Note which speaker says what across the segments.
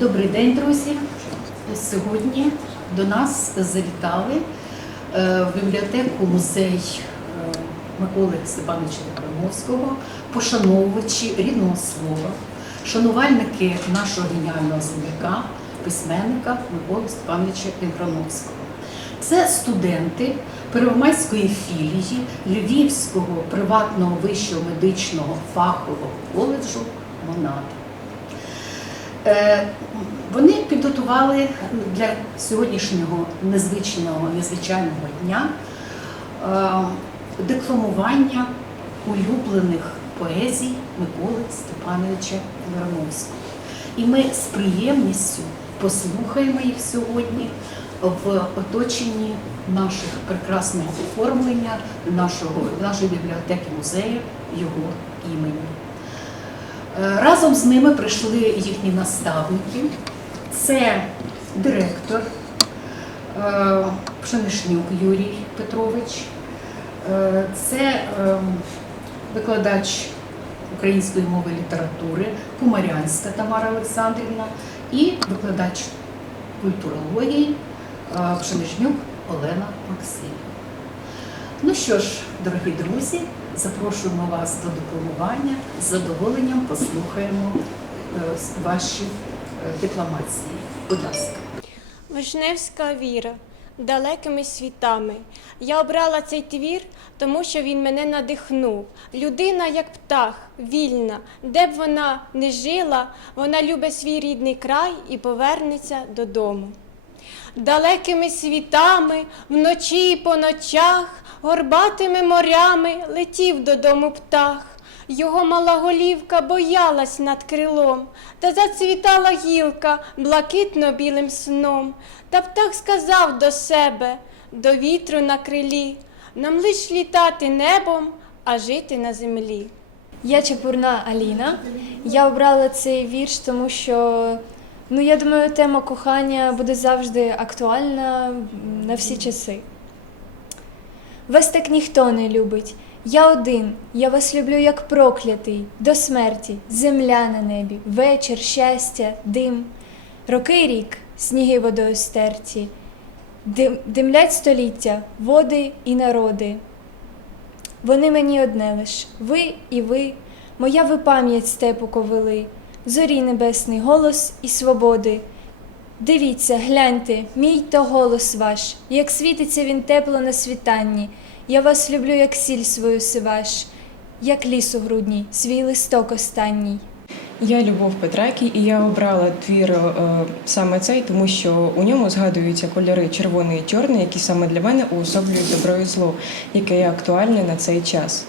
Speaker 1: Добрий день, друзі. Сьогодні до нас завітали е, в бібліотеку музей е, Миколи Степановича Крамовського, пошановувачі рідного слова, шанувальники нашого геніального земляка, письменника Миколи Степановича Крамовського. Це студенти Первомайської філії Львівського приватного вищого медичного фахового коледжу Монада. Е, Вони підготували для сьогоднішнього незвичного, незвичайного дня е, декламування улюблених поезій Миколи Степановича Вероновського. І ми з приємністю послухаємо їх сьогодні в оточенні наших прекрасного оформлення нашого, нашої бібліотеки музею його імені. Е, Разом з ними прийшли їхні наставники. Це директор е, Пшенишнюк Юрій Петрович, е, це викладач української мови і літератури Кумарянська Тамара Олександрівна і викладач культурології Пшенишнюк Олена Максимівна. Ну що ж, дорогі друзі, запрошуємо вас до дипломування. З задоволенням послухаємо е, ваші е, декламації. Будь ласка.
Speaker 2: Вишневська віра далекими світами. Я обрала цей твір, тому що він мене надихнув. Людина, як птах, вільна, де б вона не жила, вона любить свій рідний край і повернеться додому. Далекими світами, вночі і по ночах, горбатими морями летів додому птах. Його мала голівка боялась над крилом, та зацвітала гілка блакитно білим сном. Та птах сказав до себе, до вітру на крилі, нам лиш літати небом, а жити на землі.
Speaker 3: Я Чепурна Аліна. Я обрала цей вірш, тому що ну я думаю, тема кохання буде завжди актуальна на всі часи. Вас так ніхто не любить. Я один, я вас люблю як проклятий, до смерті, земля на небі, вечір, щастя, дим, роки рік, сніги водою стерті, дим, димлять століття, води і народи. Вони мені одне лиш, ви і ви, моя ви пам'ять степу ковили, зорі небесний голос і свободи. Дивіться, гляньте, мій то голос ваш, як світиться він тепло на світанні. Я вас люблю, як сіль свою сиваш, як ліс у грудні, свій листок останній.
Speaker 4: Я Любов Петракій, і я обрала твір е, саме цей, тому що у ньому згадуються кольори червоний і чорний, які саме для мене уособлюють добро і зло, яке є актуальне на цей час.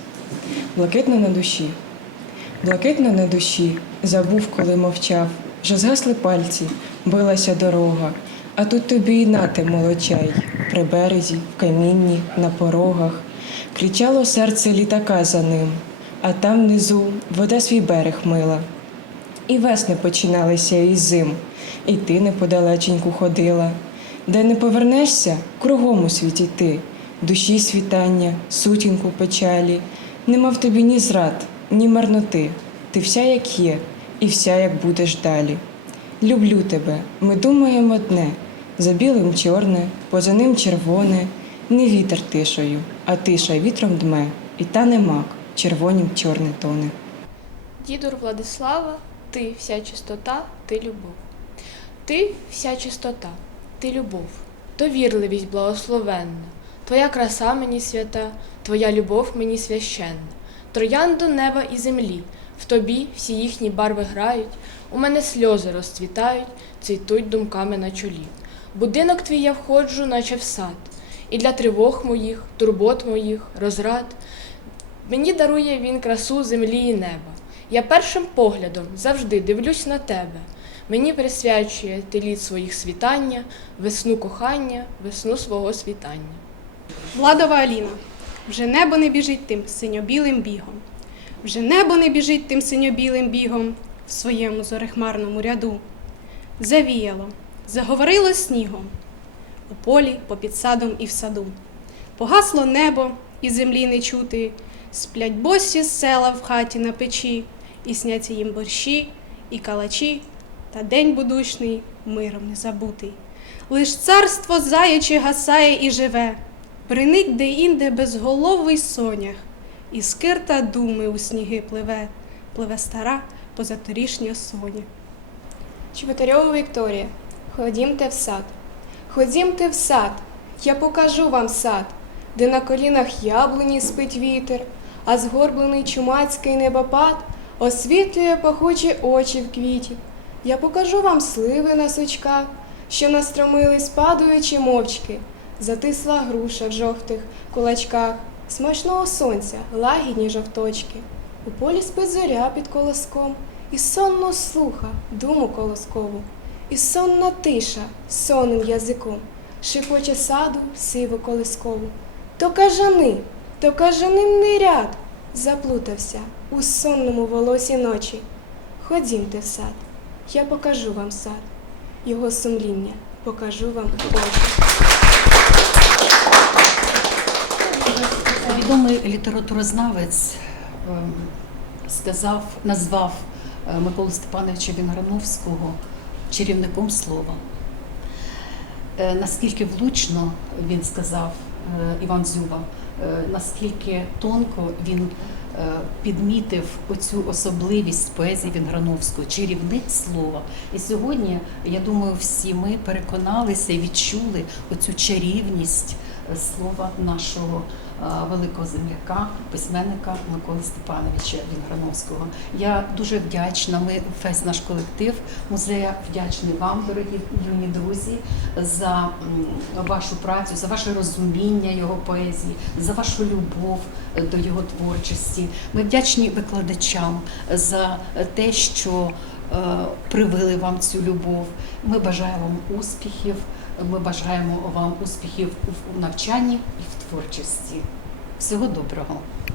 Speaker 4: Блакитно на душі. Блакитно на душі, забув, коли мовчав, вже згасли пальці, билася дорога. А тут тобі й нати молочай, при березі, в камінні, на порогах. Кричало серце літака за ним, а там внизу вода свій берег мила. І весни починалися із зим, і ти неподалеченьку ходила. Де не повернешся, кругом у світі ти, душі світання, сутінку печалі. Нема в тобі ні зрад, ні марноти. Ти вся як є, і вся як будеш далі. Люблю тебе, ми думаємо одне, за білим чорне, поза ним червоне, не вітер тишою, а тиша вітром дме, і та не мак, червонім чорне тоне.
Speaker 5: Дідур Владислава, ти вся чистота, ти любов. Ти вся чистота, ти любов, довірливість благословенна, Твоя краса мені свята, Твоя любов мені священна. Троянду неба і землі, в тобі всі їхні барви грають, у мене сльози розцвітають, цвітуть думками на чолі. Будинок твій я входжу, наче в сад, і для тривог моїх, турбот моїх, розрад. Мені дарує він красу землі і неба. Я першим поглядом завжди дивлюсь на тебе. Мені присвячує ти літ своїх світання, весну кохання, весну свого світання.
Speaker 6: Владова Аліна. Вже небо не біжить тим синьо-білим бігом. Вже небо не біжить тим синьо-білим бігом в своєму зорехмарному ряду. Завіяло, заговорило снігом у полі, попід садом і в саду. Погасло небо і землі не чути, сплять босі села в хаті на печі, і сняться їм борщі, і калачі, та день будучний миром не забутий. Лиш царство заяче гасає і живе, бринить де-інде безголовий сонях, і скирта думи у сніги пливе, пливе стара позаторішня соня.
Speaker 2: Чеботарьова Вікторія, ходімте в сад. Ходімте в сад, я покажу вам сад, де на колінах яблуні спить вітер, а згорблений чумацький небопад освітлює пахучі очі в квіті. Я покажу вам сливи на сучках, що настромились падаючи мовчки, затисла груша в жовтих кулачках, смачного сонця, лагідні жовточки. У полі спить зоря під колоском, і сонно слуха думу колоскову, і сонна тиша сонним язиком, шипоче саду сиву колискову. То кажани, то кажанинний ряд заплутався у сонному волосі ночі. Ходімте в сад, я покажу вам сад, його сумління покажу вам очі.
Speaker 1: Відомий літературознавець ем, сказав, назвав е, Миколу Степановича Вінграновського чарівником слова. Е, Наскільки влучно він сказав е, Іван Дзюба, е, наскільки тонко він підмітив оцю особливість поезії Вінграновського, чарівник слова. І сьогодні, я думаю, всі ми переконалися і відчули оцю чарівність слова нашого е, великого земляка, письменника Миколи Степановича Вінграновського. Я дуже вдячна. Ми весь наш колектив музея вдячний вам, дорогі юні друзі, за вашу працю, за ваше розуміння його поезії, за вашу любов е, до його творчості. Ми вдячні викладачам за те, що е, привили вам цю любов. Ми бажаємо вам успіхів. Ми бажаємо вам успіхів у навчанні і в творчості. Всього доброго!